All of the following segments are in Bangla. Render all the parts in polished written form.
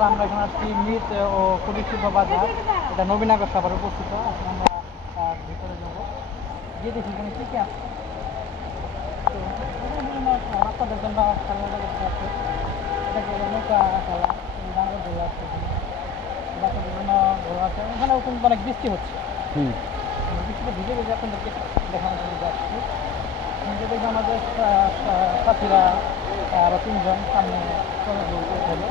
বন্ধুরা, আমরা এখন আসছি মিট ও কুটির শিল্প বাজার। এটা নবীনগর সবার উপস্থিত। এখন আমরা ভিতরে যাবো, গিয়ে দেখি এখানে কী কী আছে। তো বিভিন্ন বাচ্চাদের জন্য খেলনা দেখতে আছে। এটাকে নৌকা খেলা, ডাঙ্গর ঘোরা আছে, বাচ্চাদের জন্য ঘোরা আছে। এখানে কিন্তু অনেক বৃষ্টি হচ্ছে। বৃষ্টিতে ভিজে ভিজে আপনাদেরকে দেখানোর জন্য যাচ্ছি। দেখবে আমাদের সাথীরা আরো তিনজন সামনে চলে হলো।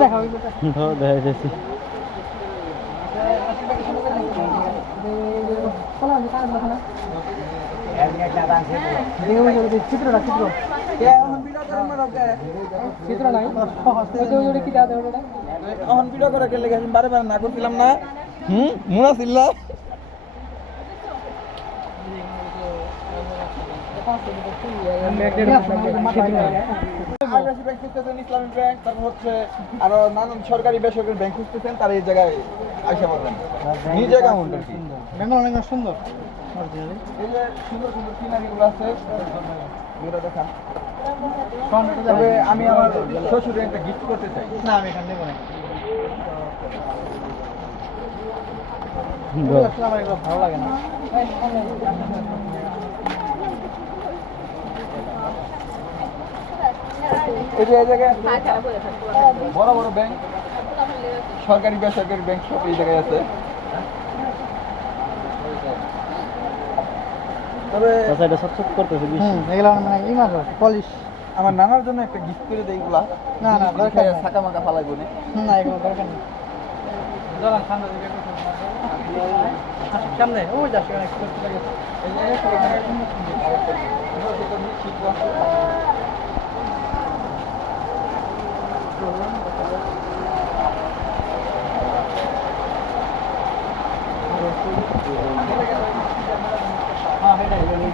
দেখা যাচ্ছি চিত্রটা চিত্র চিত্র নাই কি এখন ভিডিও করে গেলে বারে বারে না করছিলাম না। মুনা ছিল্লা ইসলামিক ব্যাংক, তারপর হচ্ছে আরো নানান সরকারি বেসরকারি ব্যাংক খুঁজতেছেন, তারা এই জায়গায় আসা পারবেন। নিজ অ্যাকাউন্ট আর কি। ব্যাংক অনেক সুন্দর, এই যে সুন্দর সুন্দর সিনারিগুলো আছে দেখান। তবে আমি আমার শ্বশুরের একটা গিফট করতে চাই। না, আমি এখানে নেবো না। আমার এগুলো ভালো লাগে না। এই যে এই জায়গায় বড় বড় ব্যাংক, সরকারি বেসরকারি ব্যাংক সব এই জায়গায় আছে। তবে পলিশ আমার নানার জন্য একটা গিফট করে দেয় এগুলা। না না, দরকার ছাকা মাকা ফালাইব না, এগুলো দরকার নেই। সামনে ওই যাচ্ছে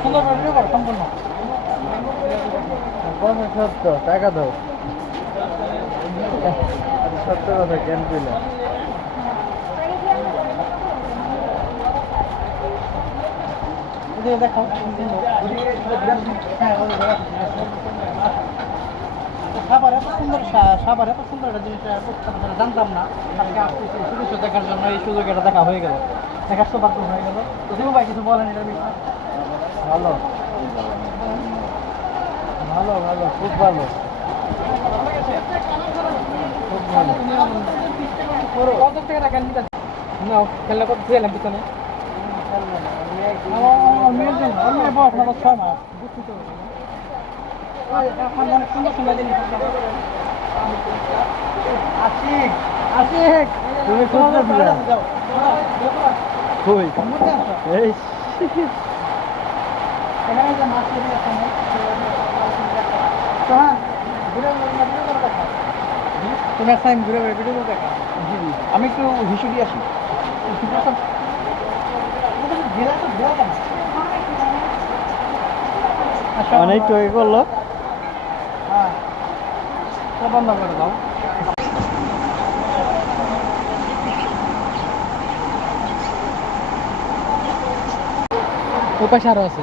সুন্দর সম্পূর্ণ সত্য টাকা দাও, সত্য কথা কেন পেলে। দেখো সাবার এত সুন্দর, সাবার এত সুন্দর একটা জিনিস জানতাম না। আজকে আসতেছি সুদৃশ্য দেখার জন্য, এই সুযোগ এটা দেখা হয়ে গেল, দেখার সৌভাগ্য হয়ে গেল। তো দেবো ভাই কিছু বলেন এটার বিষয়ে? ভালো ভালো ভালো, খুব ভালো, খুব ভালো। কত টাকা রাখেন? নাও, খেলনা কত দিলাম পিছনে। মেয়ের জন্য, ওর মেয়ের বয়স আমার 6 মাস। বুঝছি তো, এখন অনেক সুন্দর সুন্দর জিনিস। আশিক আশিক, তুমি কোথায় দিলা? কই এই এখানে যে মাছ তৈরি আছে না, হ্যাঁ ঘুরে ঘুরে দেখা। তুমি সাইম ঘুরে ঘুরে ভিডিও দেখা। জি জি, আমি একটু হিসু দিয়ে আসি। অনেক টয় করলো। হ্যাঁ, বন্ধ করে দাও। ওই পাশে আরো আছে।